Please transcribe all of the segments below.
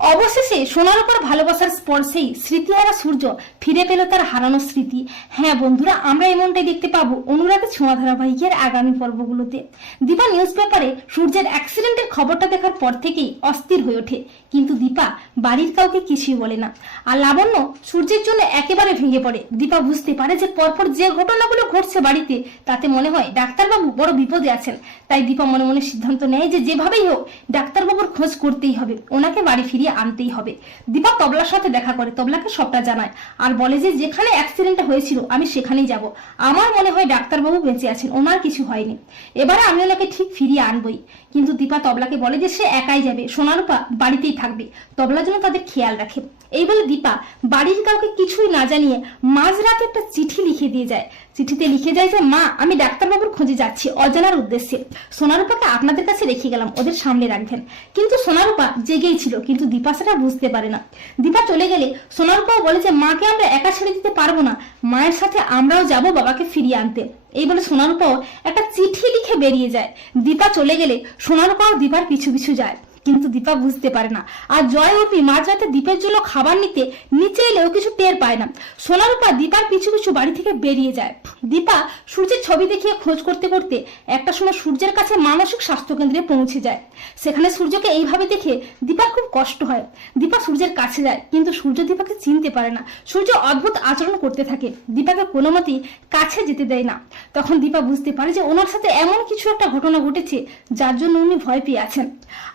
অবশেষে সোনার উপর ভালোবাসার স্পর্শেই স্মৃতি স্মৃতিহারা সূর্য ফিরে পেল তার হারানো স্মৃতি। হ্যাঁ বন্ধুরা, আমরা এমনটাই দেখতে পাবো অনুরাগের ছোঁয়া ধারাবাহিকের আগামী পর্বগুলোতে। দীপা নিউজ পেপারে সূর্যের অ্যাক্সিডেন্টের খবরটা দেখার পর থেকেই অস্থির হয়ে ওঠে। কিন্তু দীপা বাড়ির কাউকে কিছুই বলে না। আর লাবণ্য সূর্যের জন্য একেবারে ভেঙে পড়ে। দীপা বুঝতে পারে যে পরপর যে ঘটনাগুলো ঘটছে বাড়িতে, তাতে মনে হয় ডাক্তারবাবু বড় বিপদে আছেন। তাই দীপা মনে মনে সিদ্ধান্ত নেয় যে যেভাবেই হোক, ডাক্তারবাবুর খোঁজ করতেই হবে। ওনাকে বাড়ি ফিরিয়ে আনতেই হবে। দীপা তবলার সাথে দেখা করে, তবলাকে সবটা জানায়। আর বলে যে, যেখানে অ্যাক্সিডেন্টটা হয়েছিল, আমি সেখানেই যাব। আমার মনে হয় ডাক্তারবাবু বেঁচে আছেন, ওনার কিছু হয়নি। এবারে আমি ওনাকে ঠিক ফিরিয়ে আনবই। কিন্তু দীপা তবলাকে বলে যে, সে একাই যাবে, সোনারূপা বাড়িতেই থাকবে। তবলার জন্য তাদের খেয়াল রাখে। এই বলে দীপা বাড়ির কাউকে কিছুই না জানিয়ে মাঝরাতে একটা চিঠি লিখে দিয়ে যায়। চিঠিতে লিখে যায় যে, মা, আমি ডাক্তারবাবুর খোঁজে যাচ্ছি, অজানার উদ্দেশ্যে। সোনারূপাকে আপনাদের কাছে রেখে গেলাম, ওদের সামনে রাখবেন। কিন্তু সোনারূপা জেগেই ছিল, কিন্তু দীপা সেটা বুঝতে পারে না। দীপা চলে গেলে সোনারূপাও বলে যে মাকে আমরা একা ছেড়ে দিতে পারব না। মায়ের সাথে আমরাও যাব বাবাকে ফিরিয়ে আনতে। এই বলে সোনারূপাও একটা চিঠি লিখে বেরিয়ে যায়। দীপা চলে গেলে সোনারূপাও দীপার পিছু পিছু যায়। কিন্তু দীপা বুঝতে পারে না। আর জয় অর্পি মাঝরাতে দীপের জন্য খাবার নিতে নিচে এলেও কিছু টের পায় না। সোনারূপা দীপার পিছু পিছু বাড়ি থেকে বেরিয়ে যায়। দীপা সূর্যের ছবি দেখিয়ে খোঁজ করতে করতে একটা সময় সূর্যের কাছে মানসিক স্বাস্থ্য কেন্দ্রে পৌঁছে যায়। সেখানে সূর্যকে এইভাবে দেখে দীপার খুব কষ্ট হয়। দীপা সূর্যের কাছে যায়, কিন্তু সূর্য দীপাকে চিনতে পারে না। সূর্য অদ্ভুত আচরণ করতে থাকে। দীপাকে কোনো মতেই কাছে যেতে দেয় না। তখন দীপা বুঝতে পারে যে ওনার সাথে এমন কিছু একটা ঘটনা ঘটেছে, যার জন্য উনি ভয় পেয়ে আছেন।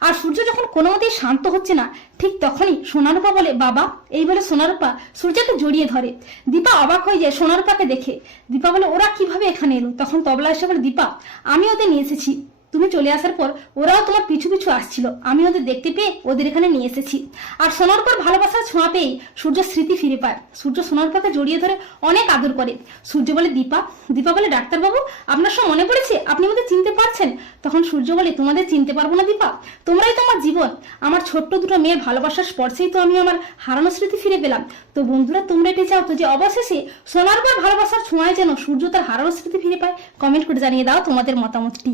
আর সূর্য যখন কোনো মতেই শান্ত হচ্ছে না, ঠিক তখনই সোনারূপা বলে, বাবা, এই বলে সোনারূপা সূর্যকে জড়িয়ে ধরে। দীপা অবাক হয়ে যায় সোনারূপাকে দেখে। দীপা বলে, ওরা কীভাবে এখানে এলো? তখন তবলা এসে বলে, দীপা, আমি ওদের নিয়ে এসেছি। তুমি চলে আসার পর ওরাও তোমার পিছু পিছু আসছিল। আমি ওদের দেখতে পেয়ে ওদের এখানে নিয়ে এসেছি। আর সোনার পর ভালোবাসার ছোঁয়া পেয়ে সূর্য স্মৃতি ফিরে পায়। সূর্য সোনার পাকে জড়িয়ে ধরে অনেক আদর করে। সূর্য বলে, দীপা দীপা বলে, ডাক্তারবাবু, আপনার সব মনে পড়েছে? আপনি আমাদের চিনতে পারছেন? তখন সূর্য বলে, তোমাদের চিনতে পারব না দীপা। তোমরাই তো আমার জীবন। আমার ছোট্ট দুটো মেয়ের ভালোবাসার স্পর্শেই তো আমি আমার হারানো স্মৃতি ফিরে পেলাম। তো বন্ধুরা, তোমরা এটি চাও তো যে অবশেষে সোনার পর ভালোবাসার ছোঁয়ায় যেন সূর্য তার হারানো স্মৃতি ফিরে পায়? কমেন্ট করে জানিয়ে দাও তোমাদের মতামতটি।